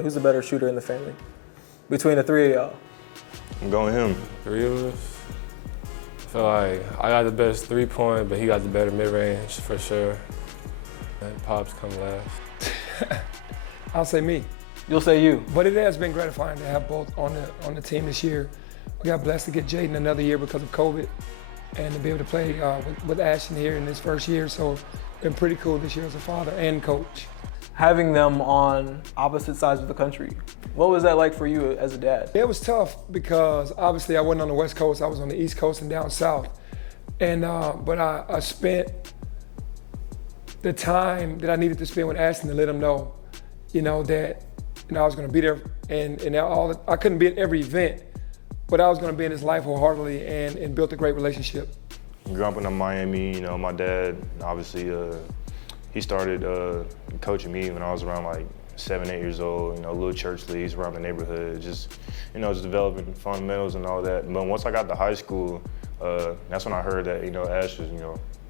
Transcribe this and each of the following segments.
Who's the better shooter in the family between the three of y'all? I'm going him. Three of us. I feel like I got the best three-point, but he got the better mid-range for sure. And Pops come last. I'll say me. You'll say you. But it has been gratifying to have both on the team this year. We got blessed to get Jayden another year because of COVID and to be able to play with Ashton here in his first year. So it's been pretty cool this year as a father and coach. Having them on opposite sides of the country, what was that like for you as a dad? It was tough because obviously I wasn't on the West Coast, I was on the East Coast and down South. And but I spent the time that I needed to spend with Ashton to let him know, that I was going to be there and I couldn't be at every event, but I was going to be in his life wholeheartedly and built a great relationship. Growing up in Miami, my dad obviously he started coaching me when I was around like 7, 8 years old, little church leagues around the neighborhood, just developing fundamentals and all that. But once I got to high school, that's when I heard that, Ash was,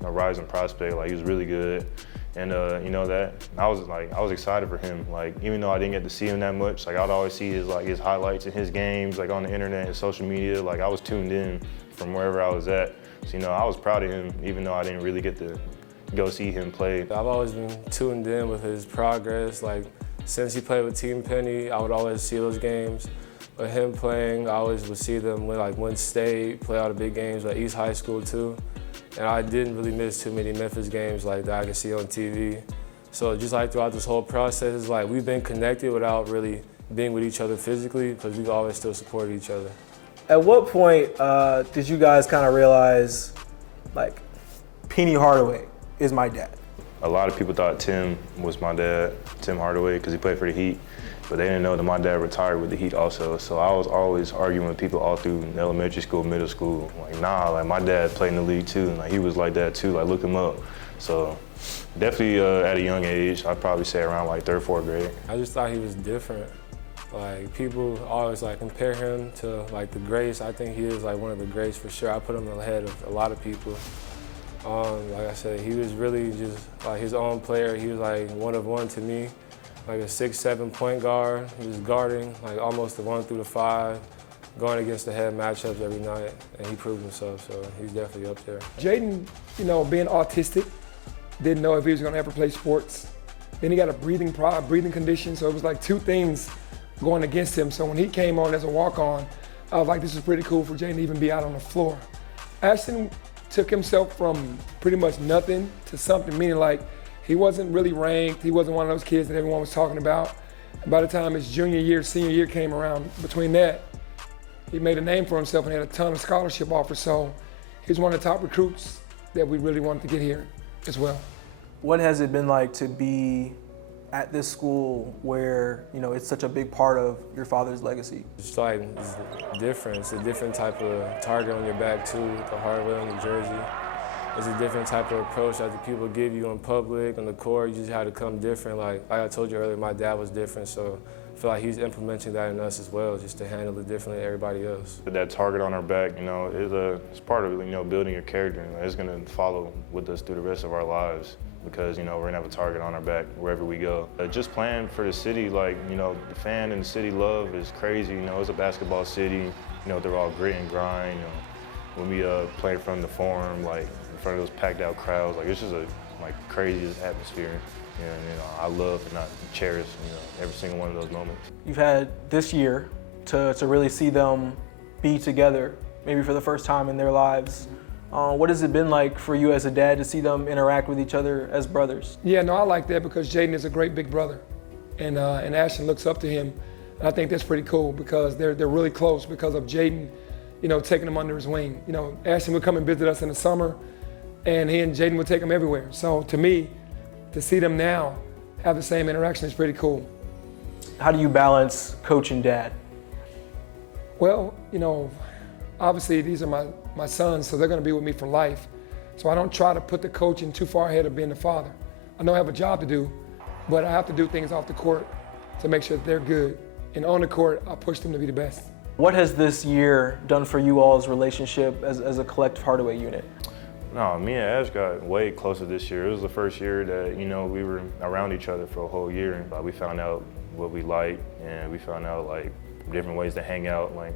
a rising prospect, like he was really good. And that I was excited for him. Like, even though I didn't get to see him that much, like I'd always see his highlights and his games, like on the internet and social media. Like I was tuned in from wherever I was at. So, I was proud of him, even though I didn't really get to go see him play. I've always been tuned in with his progress. Like, since he played with Team Penny, I would always see those games. But him playing, I always would see them win state, play all the big games at East High School too. And I didn't really miss too many Memphis games like that I could see on TV. So just like throughout this whole process, it's like we've been connected without really being with each other physically, because we've always still supported each other. At what point did you guys kind of realize, like, Penny Hardaway is my dad? A lot of people thought Tim was my dad, Tim Hardaway, because he played for the Heat. But they didn't know that my dad retired with the Heat also. So I was always arguing with people all through elementary school, middle school. Like, nah, like my dad played in the league too. And, like, he was like that too, like look him up. So definitely at a young age, I'd probably say around like 3rd, 4th grade. I just thought he was different. Like, people always compare him to the greats. I think he is one of the greats for sure. I put him ahead of a lot of people. Like I said, he was really just his own player. He was one of one to me. Like a 6'7" point guard. He was guarding almost the 1 through the 5, going against the head matchups every night, and he proved himself, so he's definitely up there. Jayden, being autistic, didn't know if he was gonna ever play sports. Then he got a breathing condition, so it was two things going against him. So when he came on as a walk-on, I was like, this is pretty cool for Jayden to even be out on the floor. Ashton took himself from pretty much nothing to something, meaning he wasn't really ranked. He wasn't one of those kids that everyone was talking about. And by the time his junior year, senior year came around, between that, he made a name for himself and had a ton of scholarship offers. So he was one of the top recruits that we really wanted to get here as well. What has it been like to be at this school where, it's such a big part of your father's legacy? It's different. It's a different type of target on your back too, the Hardaway on the jersey. It's a different type of approach that the people give you in public, on the court. You just had to come different. Like I told you earlier, my dad was different, so I feel like he's implementing that in us as well, just to handle it differently than everybody else. That target on our back, it's part of building your character. It's going to follow with us through the rest of our lives, because we're going to have a target on our back wherever we go. Just playing for the city, the fan and the city love is crazy. It's a basketball city. They're all grit and grind. When we play from the Forum, in front of those packed out crowds, it's just a crazy atmosphere. And I love and I cherish every single one of those moments. You've had this year to really see them be together, maybe for the first time in their lives. What has it been like for you as a dad to see them interact with each other as brothers? Yeah, no, I like that because Jayden is a great big brother, and Ashton looks up to him. And I think that's pretty cool because they're really close because of Jayden, taking him under his wing. Ashton would come and visit us in the summer, and he and Jayden would take him everywhere. So to me, to see them now have the same interaction is pretty cool. How do you balance coach and dad? Well, obviously these are my sons, so they're gonna be with me for life. So I don't try to put the coaching too far ahead of being the father. I know I have a job to do, but I have to do things off the court to make sure that they're good. And on the court, I push them to be the best. What has this year done for you all's relationship as a collective Hardaway unit? No, me and Ash got way closer this year. It was the first year that, we were around each other for a whole year. And we found out what we like, and we found out like different ways to hang out, like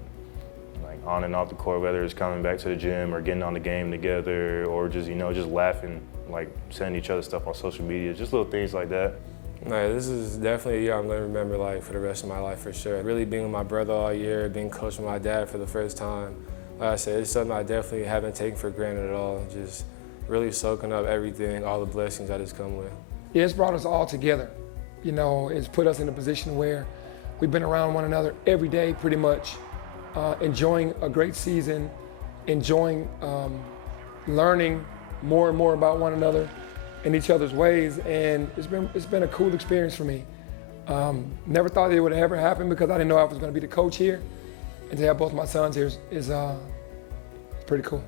on and off the court, whether it's coming back to the gym or getting on the game together, or just just laughing, like sending each other stuff on social media, just little things like that. No, this is definitely a year I'm going to remember like for the rest of my life for sure. Really being with my brother all year, being coached with my dad for the first time. Like I said, it's something I definitely haven't taken for granted at all. Just really soaking up everything, all the blessings that has come with. Yeah, it's brought us all together. It's put us in a position where we've been around one another every day pretty much, enjoying a great season, enjoying learning more and more about one another and each other's ways, and it's been a cool experience for me. Never thought it would ever happen because I didn't know I was going to be the coach here, and to have both my sons here is pretty cool.